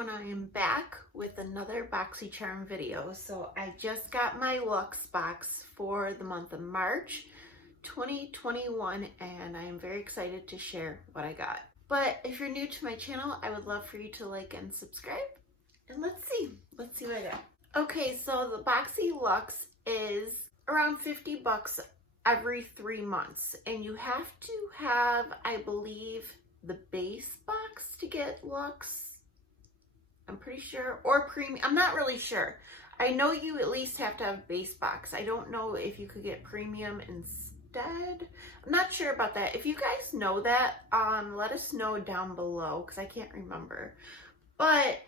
everyone, I am back with another BoxyCharm video. So I just got my Luxe box for the month of March 2021 and I am very excited to share what I got. But if you're new to my channel, I would love for you to like and subscribe. And let's see what I got. Okay, so the BoxyLuxe is around 50 bucks every 3 months. And you have to have, I believe, the base box to get Luxe. I'm pretty sure, or premium. I'm not really sure. I know you at least have to have base box. I don't know if you could get premium instead. I'm not sure about that. If you guys know that, let us know down below because I can't remember. But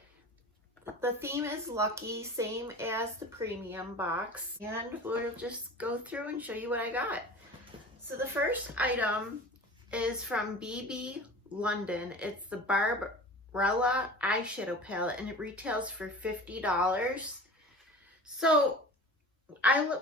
the theme is Lucky, same as the premium box. And we'll just go through and show you what I got. So the first item is from BB London. It's the Barbarella eyeshadow palette and it retails for $50. So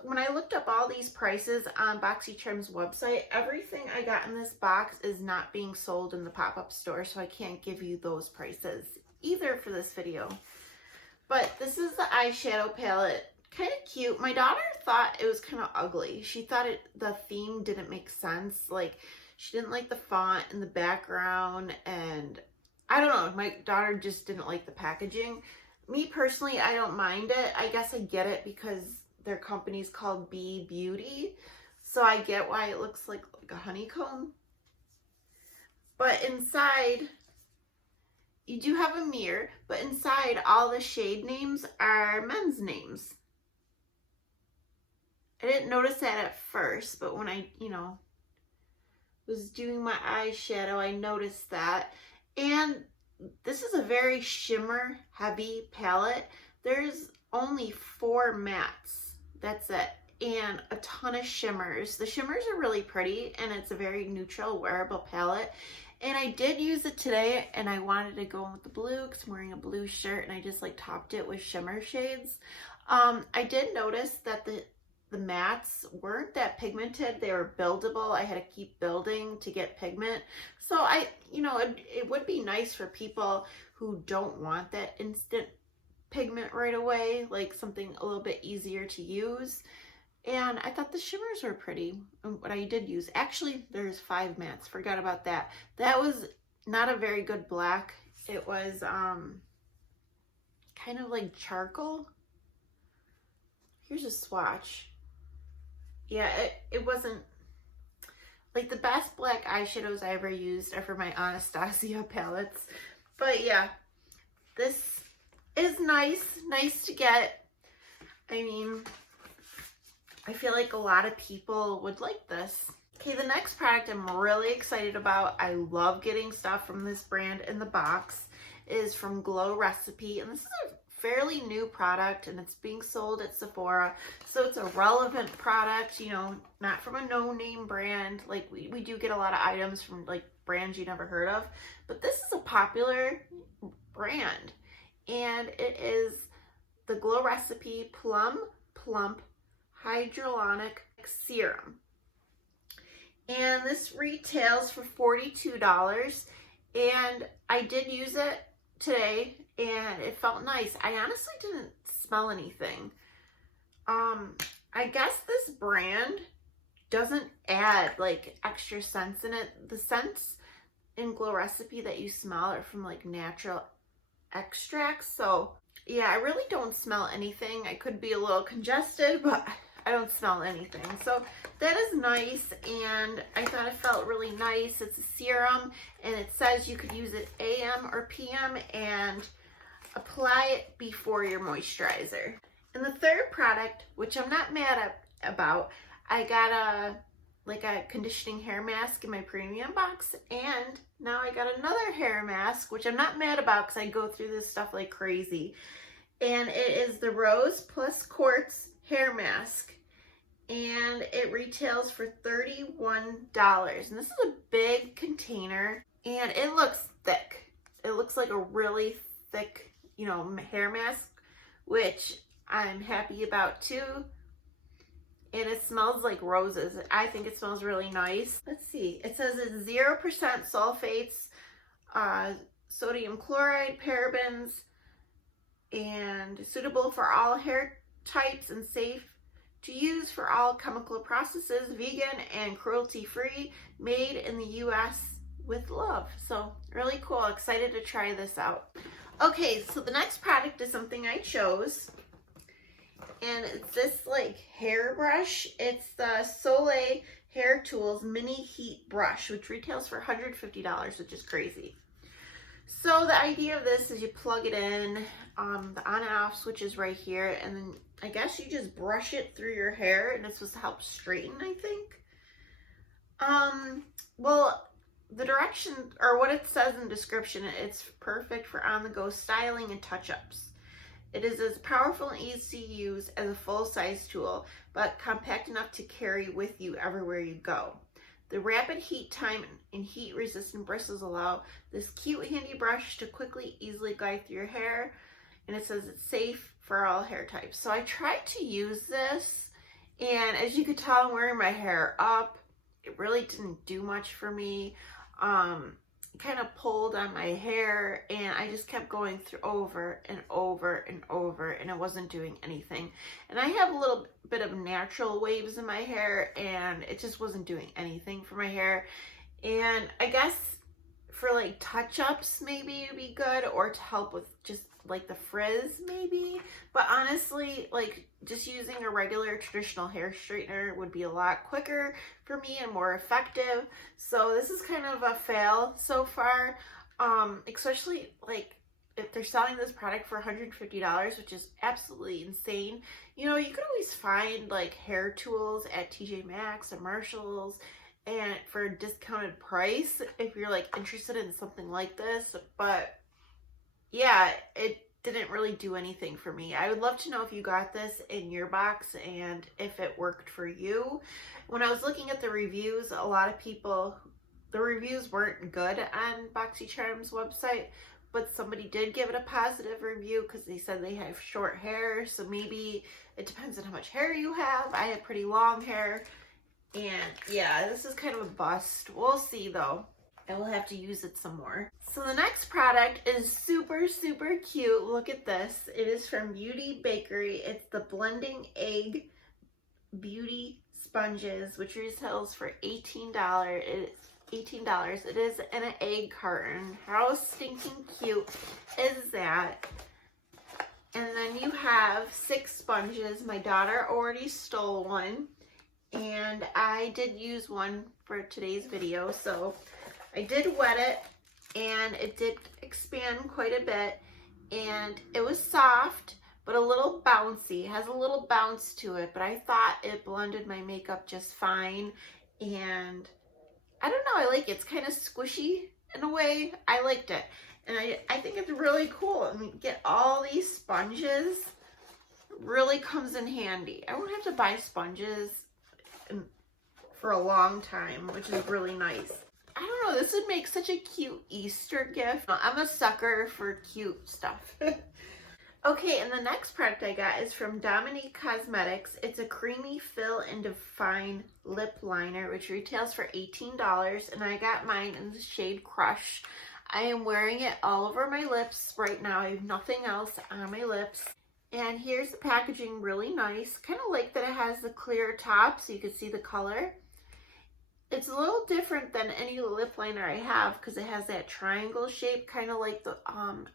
when I looked up all these prices on BoxyCharm's website, everything I got in this box is not being sold in the pop-up store, so I can't give you those prices either for this video. But this is the eyeshadow palette. Kind of cute. My daughter thought it was kind of ugly. She thought the theme didn't make sense. Like, she didn't like the font in the background, and I don't know, my daughter just didn't like the packaging. Me personally, I don't mind it. I guess I get it because their company's called B Beauty, so I get why it looks like a honeycomb. But inside, you do have a mirror, but inside all the shade names are men's names. I didn't notice that at first, but when I, was doing my eyeshadow, I noticed that. And this is a very shimmer heavy palette. There's only 4 mattes, that's it, and a ton of shimmers. The shimmers are really pretty and it's a very neutral wearable palette. And I did use it today and I wanted to go in with the blue because I'm wearing a blue shirt and I just like topped it with shimmer shades. I did notice that the mattes weren't that pigmented. They were buildable. I had to keep building to get pigment. So it would be nice for people who don't want that instant pigment right away, like something a little bit easier to use. And I thought the shimmers were pretty. And what I did use, actually, there's 5 mattes. Forgot about that. That was not a very good black. It was kind of like charcoal. Here's a swatch. Yeah, it wasn't like the best black eyeshadows I ever used are for my Anastasia palettes. But yeah, this is nice to get. I mean, I feel like a lot of people would like this. Okay, the next product I'm really excited about, I love getting stuff from this brand in the box, is from Glow Recipe. And this is a fairly new product and it's being sold at Sephora, so it's a relevant product, not from a no-name brand. Like we do get a lot of items from like brands you never heard of, but this is a popular brand and it is the Glow Recipe Plump Hyaluronic Serum, and this retails for $42. And I did use it today and it felt nice. I honestly didn't smell anything. I guess this brand doesn't add like extra scents in it. The scents in Glow Recipe that you smell are from like natural extracts. So yeah, I really don't smell anything. I could be a little congested, but I don't smell anything. So that is nice, and I thought it felt really nice. It's a serum and it says you could use it AM or PM and apply it before your moisturizer. And the third product, which I'm not mad about, I got a conditioning hair mask in my premium box, and now I got another hair mask, which I'm not mad about because I go through this stuff like crazy. And it is the Rose Plus Quartz hair mask, and it retails for $31. And this is a big container and it looks thick. It looks like a really thick, hair mask, which I'm happy about too. And it smells like roses. I think it smells really nice. Let's see. It says it's 0% sulfates, sodium chloride, parabens, and suitable for all hair types and safe to use for all chemical processes, vegan and cruelty-free, made in the US with love. So really cool, excited to try this out. Okay, so the next product is something I chose, and it's this like hair brush. It's the Soleil Hair Tools Mini Heat Brush, which retails for $150, which is crazy. So the idea of this is you plug it in, the on and off switch is right here, and then I guess you just brush it through your hair, and it's supposed to help straighten, I think. Well, the direction, or what it says in the description, it's perfect for on-the-go styling and touch-ups. It is as powerful and easy to use as a full-size tool, but compact enough to carry with you everywhere you go. The rapid heat time and heat-resistant bristles allow this cute, handy brush to quickly, easily glide through your hair, and it says it's safe for all hair types. So I tried to use this, and as you could tell, I'm wearing my hair up. It really didn't do much for me. Kind of pulled on my hair, and I just kept going through over and over and over, and it wasn't doing anything. And I have a little bit of natural waves in my hair, and it just wasn't doing anything for my hair. And I guess for like touch-ups maybe it'd be good, or to help with just like the frizz maybe. But honestly, like just using a regular traditional hair straightener would be a lot quicker for me and more effective. So this is kind of a fail so far, especially like if they're selling this product for $150, which is absolutely insane. You know, you could always find like hair tools at TJ Maxx or Marshall's, and for a discounted price if you're like interested in something like this. But yeah, it didn't really do anything for me. I would love to know if you got this in your box and if it worked for you. When I was looking at the reviews, a lot of people, the reviews weren't good on BOXYCHARM's website, but somebody did give it a positive review because they said they have short hair. So maybe it depends on how much hair you have. I have pretty long hair, and yeah, this is kind of a bust. We'll see though. I will have to use it some more. So the next product is super, super cute. Look at this. It is from Beauty Bakery. It's the Blending Egg Beauty Sponges, which retails for $18. $18. It is in an egg carton. How stinking cute is that? And then you have 6 sponges. My daughter already stole one, and I did use one for today's video. So I did wet it, and it did expand quite a bit, and it was soft but a little bouncy. It has a little bounce to it, but I thought it blended my makeup just fine. And I don't know, I like it. It's kind of squishy in a way. I liked it, and I think it's really cool. I mean, get all these sponges. Really comes in handy. I won't have to buy sponges for a long time, which is really nice. I don't know, this would make such a cute Easter gift. I'm a sucker for cute stuff. Okay, and the next product I got is from Dominique Cosmetics. It's a creamy fill and define lip liner, which retails for $18, and I got mine in the shade Crush. I am wearing it all over my lips right now. I have nothing else on my lips. And here's the packaging, really nice. Kind of like that it has the clear top so you can see the color. It's a little different than any lip liner I have because it has that triangle shape, kind of like the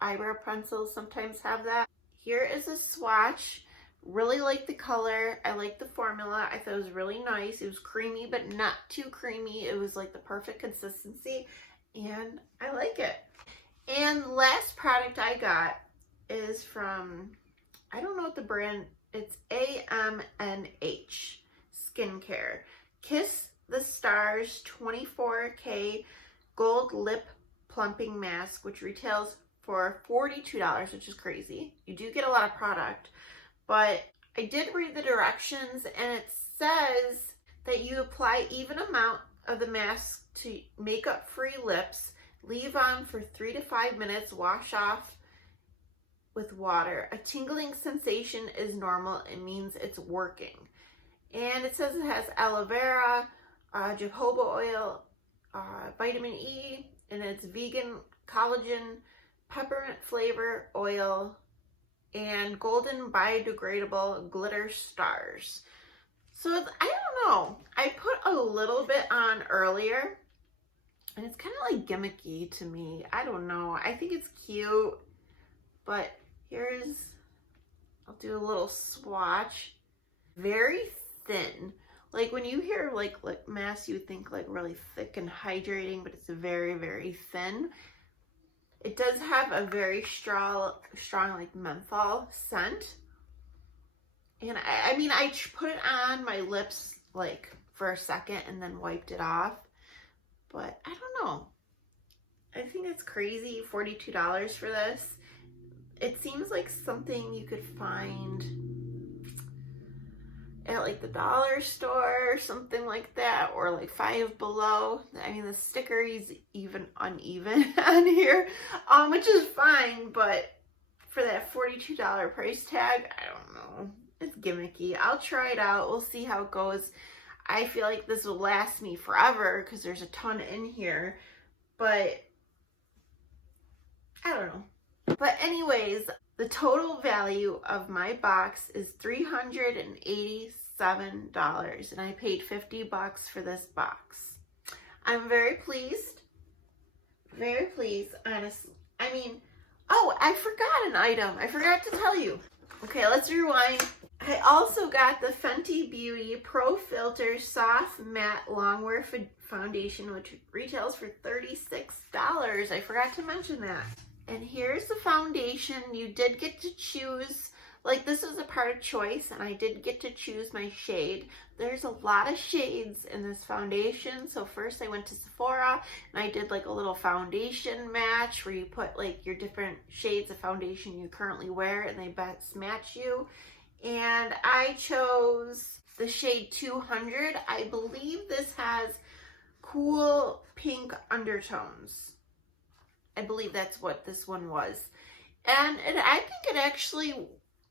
eyebrow pencils sometimes have that. Here is a swatch. Really like the color. I like the formula. I thought it was really nice. It was creamy, but not too creamy. It was like the perfect consistency, and I like it. And last product I got is from, I don't know what the brand, it's AMNH Skincare. Kiss the Stars 24K Gold Lip Plumping Mask, which retails for $42, which is crazy. You do get a lot of product, but I did read the directions, and it says that you apply even amount of the mask to makeup-free lips, leave on for 3 to 5 minutes, wash off with water. A tingling sensation is normal. It means it's working. And it says it has aloe vera, jojoba oil, vitamin E, and it's vegan, collagen, peppermint flavor oil, and golden biodegradable glitter stars. So I don't know. I put a little bit on earlier and it's kind of like gimmicky to me. I don't know. I think it's cute, but I'll do a little swatch. Very thin. Like when you hear like mask, you think like really thick and hydrating, but it's very, very thin. It does have a very strong like menthol scent. And I mean, I put it on my lips like for a second and then wiped it off. But I don't know. I think it's crazy, $42 for this. It seems like something you could find at like the dollar store or something like that, or like Five Below. I mean, the sticker is even uneven on here, which is fine, but for that $42 price tag, I don't know. It's gimmicky. I'll try it out. We'll see how it goes. I feel like this will last me forever because there's a ton in here, but I don't know. But anyways, the total value of my box is $387, and I paid $50 for this box. I'm very pleased, honestly. I mean, oh, I forgot an item. I forgot to tell you. Okay, let's rewind. I also got the Fenty Beauty Pro Filter Soft Matte Longwear Foundation, which retails for $36. I forgot to mention that. And here's the foundation. You did get to choose, like this is a part of choice, and I did get to choose my shade. There's a lot of shades in this foundation. So first I went to Sephora and I did like a little foundation match where you put like your different shades of foundation you currently wear and they best match you. And I chose the shade 200. I believe this has cool pink undertones. I believe that's what this one was. And I think it actually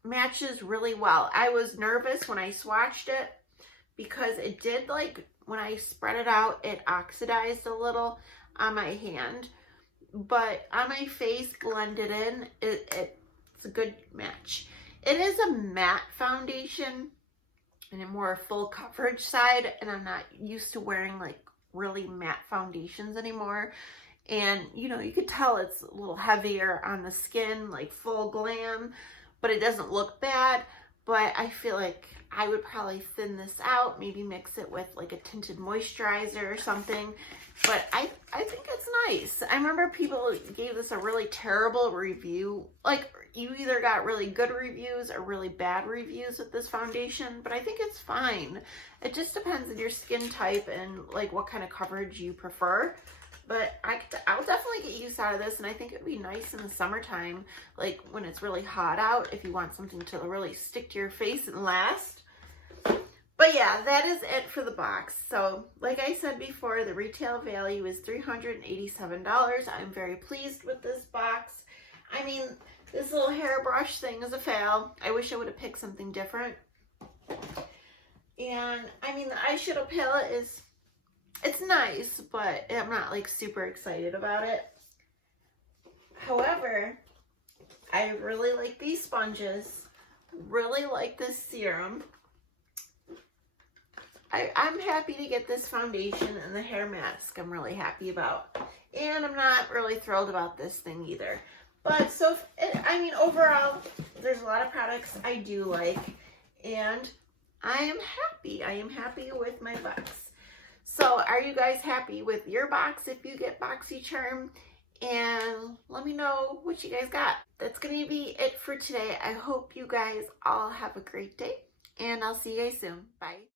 matches really well. I was nervous when I swatched it because it did, like, when I spread it out, it oxidized a little on my hand. But on my face, blended in, it's a good match. It is a matte foundation and a more full coverage side, and I'm not used to wearing like really matte foundations anymore. And you know, you could tell it's a little heavier on the skin, like full glam, but it doesn't look bad. But I feel like I would probably thin this out, maybe mix it with like a tinted moisturizer or something. But I think it's nice. I remember people gave this a really terrible review. Like, you either got really good reviews or really bad reviews with this foundation, but I think it's fine. It just depends on your skin type and like what kind of coverage you prefer. But I'll definitely get use out of this, and I think it would be nice in the summertime, like when it's really hot out, if you want something to really stick to your face and last. But yeah, that is it for the box. So like I said before, the retail value is $387. I'm very pleased with this box. I mean, this little hairbrush thing is a fail. I wish I would have picked something different. And I mean, the eyeshadow palette it's nice, but I'm not like super excited about it. However, I really like these sponges, really like this serum. I'm happy to get this foundation, and the hair mask I'm really happy about. And I'm not really thrilled about this thing either. But so, I mean, overall, there's a lot of products I do like, and I am happy. I am happy with my box. So are you guys happy with your box if you get BoxyCharm? And let me know what you guys got. That's going to be it for today. I hope you guys all have a great day, and I'll see you guys soon. Bye.